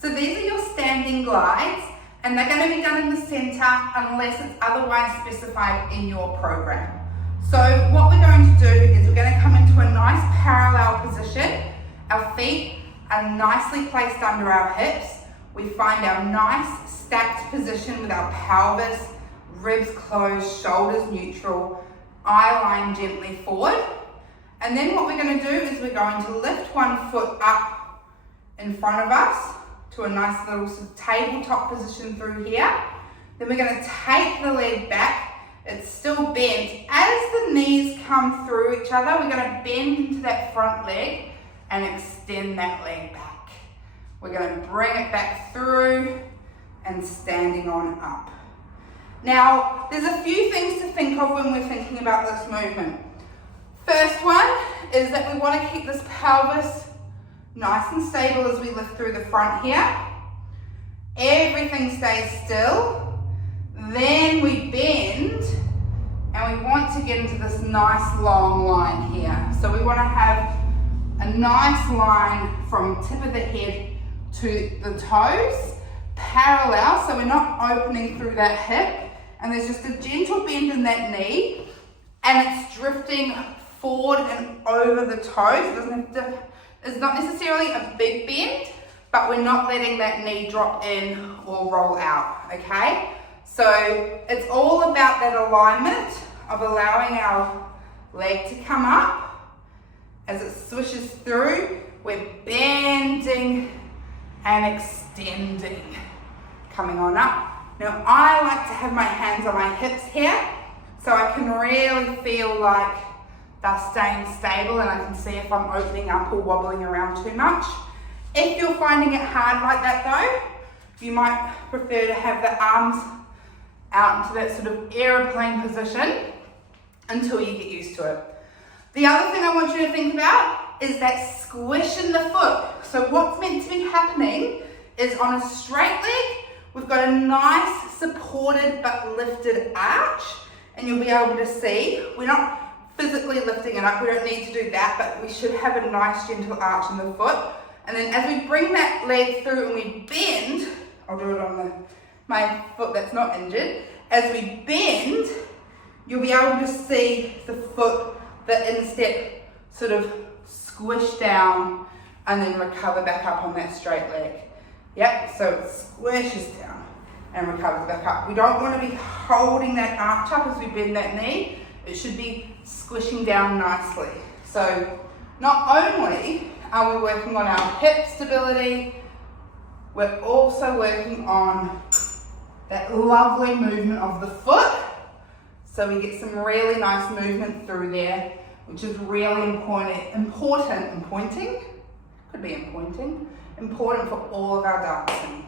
So these are your standing glides, and they're going to be done in the center unless it's otherwise specified in your program. So what we're going to do is we're going to come into a nice parallel position. Our feet are nicely placed under our hips. We find our nice stacked position with our pelvis, ribs closed, shoulders neutral, eye line gently forward. And then what we're going to do is we're going to lift one foot up in front of us to a nice little sort of tabletop position through here. Then we're going to take the leg back. It's still bent. As the knees come through each other, we're going to bend into that front leg and extend that leg back. We're going to bring it back through and standing on up. Now, there's a few things to think of when we're thinking about this movement. First one is that we want to keep this pelvis nice and stable as we lift through the front here. Everything stays still. Then we bend and we want to get into this nice long line here. So we want to have a nice line from tip of the head to the toes, parallel, so we're not opening through that hip, and there's just a gentle bend in that knee, and it's drifting forward and over the toes. It doesn't have to, it's not necessarily a big bend, but we're not letting that knee drop in or roll out, okay? So it's all about that alignment of allowing our leg to come up. As it swishes through, we're bending and extending, coming on up. Now I like to have my hands on my hips here, so I can really feel like they're staying stable and I can see if I'm opening up or wobbling around too much. If you're finding it hard like that though, you might prefer to have the arms out into that sort of aeroplane position until you get used to it. The other thing I want you to think about is that squish in the foot. So what's meant to be happening is on a straight leg, we've got a nice supported but lifted arch, and you'll be able to see, we're not physically lifting it up, we don't need to do that, but we should have a nice gentle arch in the foot. And then as we bring that leg through and we bend, I'll do it on my foot that's not injured, as we bend, you'll be able to see the foot, the instep sort of squish down and then recover back up on that straight leg. Yep, so it squishes down and recovers back up. We don't want to be holding that arch up as we bend that knee. It should be squishing down nicely. So not only are we working on our hip stability, we're also working on that lovely movement of the foot. So we get some really nice movement through there, which is really important for all of our dancing.